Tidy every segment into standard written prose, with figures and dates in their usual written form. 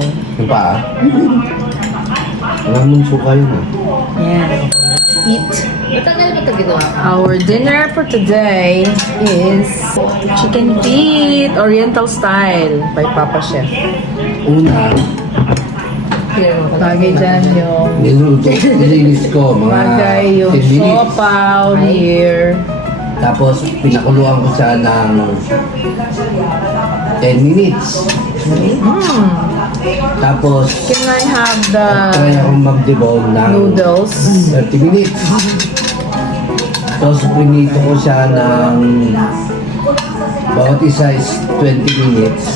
Yung paa? Wala mong suka yun eh. Yan. Let's eat. Matagal ba ito ginawa? Our dinner for today is chicken feet, Oriental style by Papa Chef. Una, Bagay dyan yung nilinis ko mga bagay yung 10 minutes. sopaw here. Tapos pinakuluan ko siya ng 10 minutes. Tapos Can I have the try akong mag-debone ng noodles? 30 minutes. Tapos pinito ko siya ng bawat isa is 20 minutes.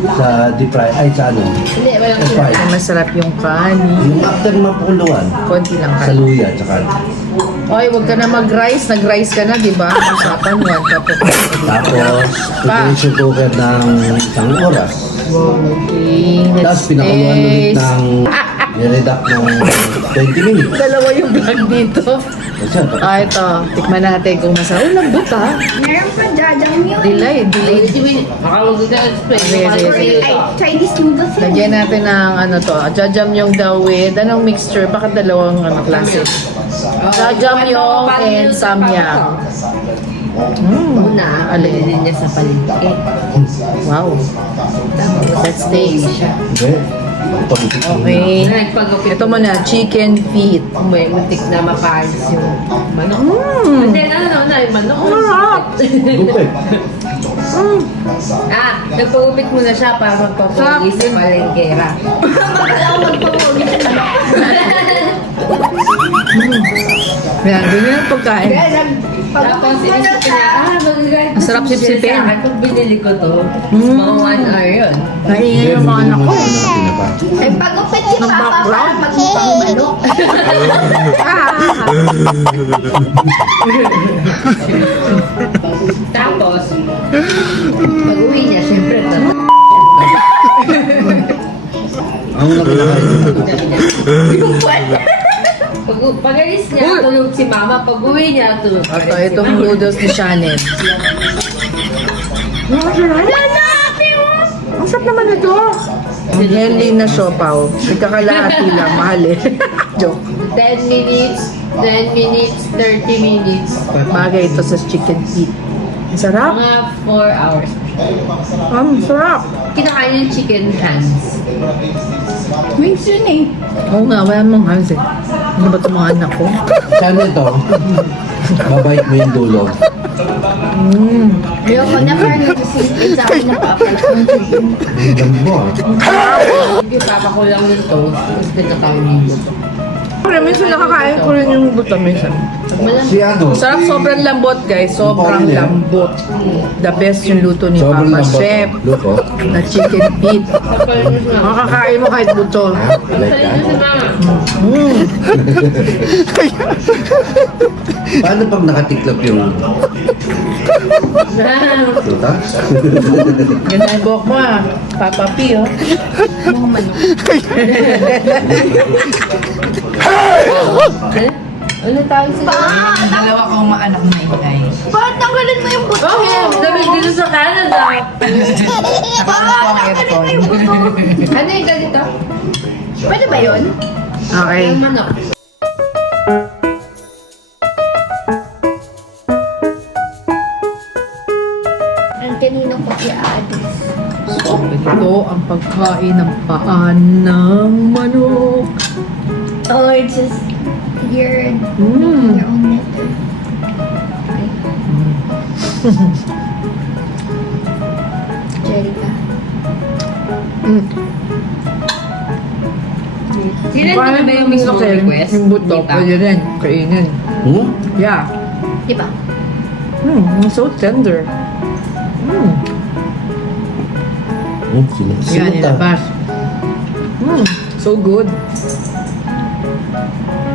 Sa deep fry, ay sa ano? Hindi, walang Deep fry. Masarap yung kanin. Yung after mapakuluan, Konti lang sa kanin. luya, tsaka Oy, wag ka na mag-rice. Nag-rice ka na, di ba? Usapan mo. tapos preparation cooker ng isang oras. Okay, Tapos let's pinakuluan ulit taste. ng niredact ng 20 minutes. Dalawa yung vlog dito. Kasi, Ito. Tikman natin kung masarap. Oh, lambot ha. Meron pa jajangmyeon. Delay. Akala ko ka explain. Sige, sige, sige. Ay, Chinese noodles yun. Lagyan natin ng ano to. Jajangmyeon daw with anong mixture? Bakit dalawang ano, klase? Jajangmyeon and samyang. Una, alin din niya sa palengke. Wow. Let's taste. hindi. Pag-isip ko Okay. Nagpagupit. Ito muna, chicken feet. May muntik na mapalis yung manok. Mmm. Hindi, ano, yung manok. Sarap. na. Gupit. Nagpagupit muna siya para magpapogi sa palengkera. Yan, ganyan ang pagkain. Tapos inisip niya, magagay. Masarap sipsipin. Sa akin, pag binili ko to, mga 1 hour yun. Naingay yung mga anak ko. Ay, pagupit si Papa para background. magmukang manok. Tapos, pag uwi niya, syempre, Ang pag alis niya, tulog si mama. Pag uwi niya, tulog pa Ito, rin si itong mama. noodles ni Shannon. Ang sarap naman ito. Ang healthy na siopaw. Nagkakalahati lang, mahal eh. Joke. 10 minutes, 10 minutes, 30 minutes. Bagay ito sa chicken feet. Ang sarap. Mga 4 hours. Ang sarap. Kinakain yung chicken hands. Wings yun eh. Oo nga, wala mong hands eh. Ano ba itong mga anak ko? Sana ito, babait mo yung dulo. Ayoko na para nagsisilipin sa akin ng Papa. Ang gambo ah. Yung papa ko lang yung toast, tapos pinakain yung buto. Pero minsan nakakain ko rin yung buto minsan. Si ano? Sarap, sobrang lambot guys. Sobrang Bakit yan? lambot. The best yung luto ni Sobrang Papa lambot. Chef. Luto? Na chicken feet. Makakain mo kahit buto. Like Salito si that? mama. Paano pag nakatiklop yung tuta? Ganda yung buhok mo ah. Papa P oh. Mga manok. Ano tawag sa Dalawa kong maanak na ingay. Bakit tanggalin mo yung buto? Dapat dito sa Canada. Bakit tanggalin mo yung buto? Ano yung ganito? Pwede ba yun? Okay. Yung manok. Ang kanino ko i-address. Ito ang pagkain ng paan ng manok. Oh, it's just you're Mm. your own letter. Jerica. Sila na ba yung mismo request? Yung buto, Dita? pwede rin. Kainin. Hmm? Yeah. Diba? So tender. Yan, Sinuta. ilabas. So good.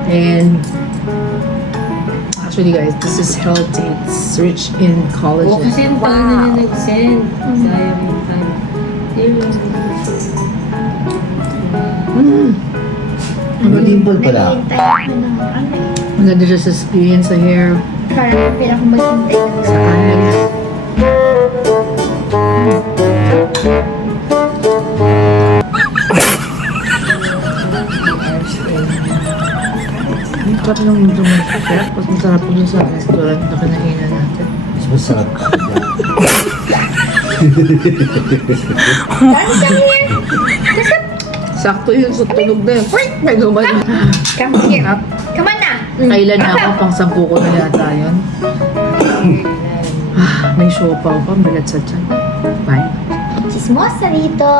And actually guys, this is healthy. It's rich in O, collagen. kasi yung pala na niya nag-send. Sayang yung time. Dimple pala. Naghihintay ako ng ano eh. Maganda siya sa experience sa hair. Parang pinakamaghintay ako sa Sa eyes. Anong luto mo sa chef? Mas masarap po dun sa restaurant na kinainan natin. Mas masarap. Sakto yun sa tunog na yun. May gumawa. Come here. Come on na. Kailan na ako? Pang 10 ko na yata yun. May siopaw pa. Bilat sa tiyan. Bye. Chismosa dito.